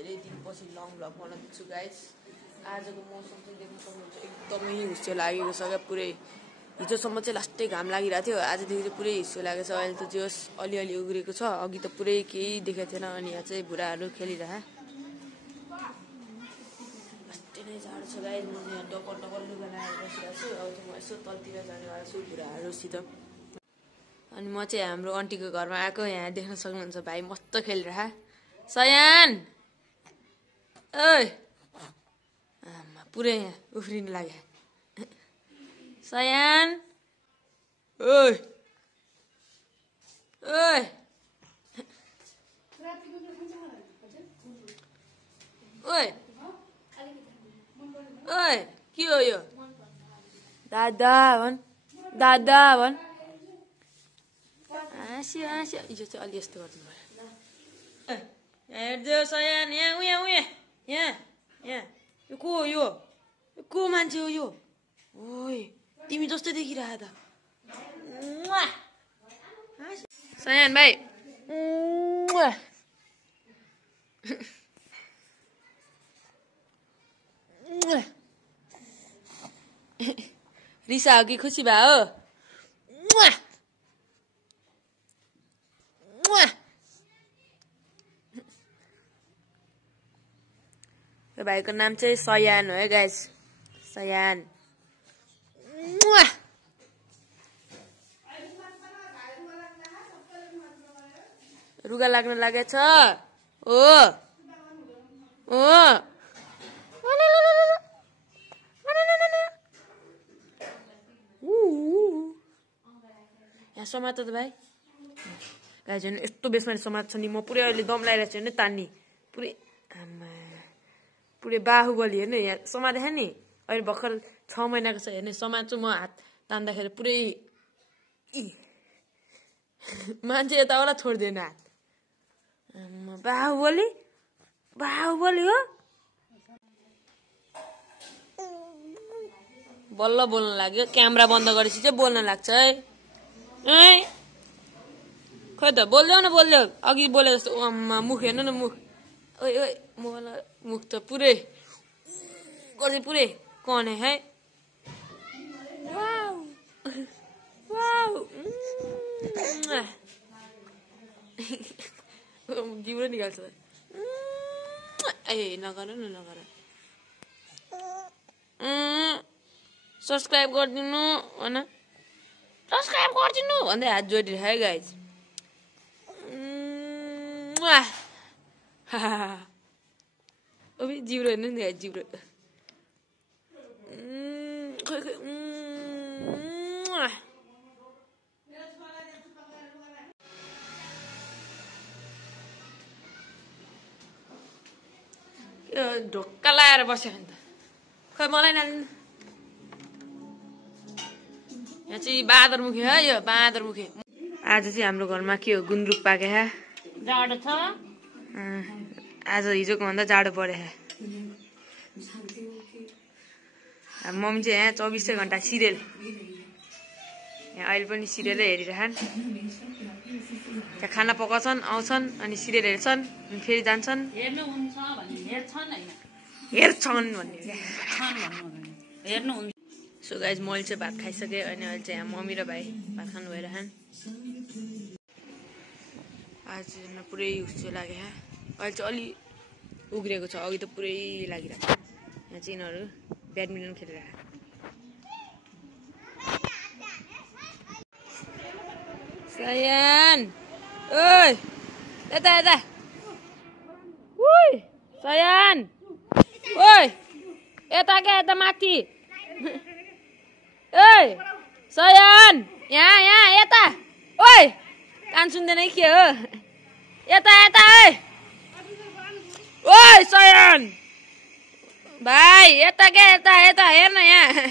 धेरै दिनपछि long vlog बनाउँछु गाइस। आजको मौसम चाहिँ देख्न सक्नुहुन्छ एकदमै हुस्से लागेको छ क्या पुरै। हिजोसम्म चाहिँ लास्टै घाम लागिरहेको थियो, आजदेखि चाहिँ पुरै हिस्सो लागेको छ। अहिले त जोस अलिअलि उग्रेको छ, अघि त पुरै केही देखेको थिएन। अनि यहाँ चाहिँ बुढाहरू खेलिरहे। लास्टै नै जाडो छ गाइस। म चाहिँ यहाँ डबल लुगा लगाएर बसिरहेको छु। अब चाहिँ म यसो तलतिर जानेवाला छु बुढाहरूसित। अनि म चाहिँ हाम्रो आन्टीको घरमा आएको। यहाँ देख्न सक्नुहुन्छ भाइ मस्त खेलिरहे। सयान ओइ आमा पुरै यहाँ उफ्रिनु लाग्यो। सयान ओइ ओइ ओइ ओइ के हो यो? दादा भन्, दादा भन्। हाँस्यो हाँस्यो। यो चाहिँ अलि यस्तो गर्नु पर्यो। यहाँ हेर्दै सयान, यहाँ उहाँ उहाँ यहाँ यहाँ। यो को हो? यो को मान्छे हो यो? ओइ तिमी जस्तै देखिरह त। सयान भाइ रिसा हो कि खुसी भए हो? भाइको नाम चाहिँ सयान हो है गाइस, सयान। रुगा लाग्न लागेछ ओ ओ। यहाँ समात त भाइ गाइस। झन् यस्तो बेसमा समात छ नि, म पुरै अहिले दम लगाइरहेको छु नि तान्नी पुरै। आमा पुरै बाहुबली हेर्नु यहाँ समातेछ नि। अहिले भर्खर 6 महिनाको छ हेर्ने समात्छु म। हात तान्दाखेरि पुरै मान्छे यताबाट छोड्दैन हात। आमा बाहुबली बाहुबली हो। बल्ल बोल्न लाग्यो। क्यामेरा बन्द गरेपछि चाहिँ बोल्न लाग्छ है। खै त बोल्देऊ न बोल्देऊ। अघि बोले जस्तो। आमा मुख हेर्नु न मुख। ओइ ओइ मुख त पुरै गर्दै पुरै कने है। वाउ वाउ जिब्रो निकाल्छ। ए नगर न नगर। सब्सक्राइब गरिदिनु भन, सब्सक्राइब गरिदिनु भन्दै हात जोडिरह है गाइज। ओबे जिब्रो हेर्नु नि गाइज, जिब्रो। ढोक्का लगाएर बस्यो भने त खै मलाई नाल्नु। यहाँ चाहिँ बाँदरमुखे है, यो बाँदरमुखे। आज चाहिँ हाम्रो घरमा के हो, गुन्द्रुक पाके है। जाडो छ आज, हिजोको भन्दा जाडो परे है। मम्मी चाहिँ यहाँ 24 घण्टा सिरियल, यहाँ अहिले पनि सिरियलै हेरिरहन्। त्यहाँ खाना पकाउँछन्, आउँछन् अनि सिरियल हेर्छन्, अनि फेरि जान्छन्। हेर्छन् भन्ने क्या। सो गाइज मैले चाहिँ भात खाइसकेँ। अनि अहिले चाहिँ यहाँ मम्मी र भाइ भात खानु भइरहन्। आज चाहिँ पुरै हुस्सो लाग्यो। अहिले चाहिँ अलि उग्रेको छ, अघि त पुरै लागिरहेको छ। यहाँ चाहिँ यिनीहरू ब्याडमिन्टन खेलिरहेको। सयान ओइ यता यता। सयान ओइ यता क्या, यता माथि। ओइ सयान यहाँ यहाँ यता। ओइ कान सुन्दैन के हो? यता यता। ओइ सयान भाइ यता क्या, यता यता हेर्न यहाँ।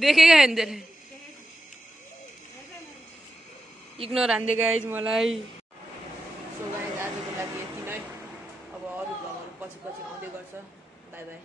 देखेको होइन त्यसले। इग्नोर हान्दै गाइज मलाई। सो गाइज आजको लागि यति नै। अब अरू भ्लगहरू पछि पछि आउँदै गर्छ। By by.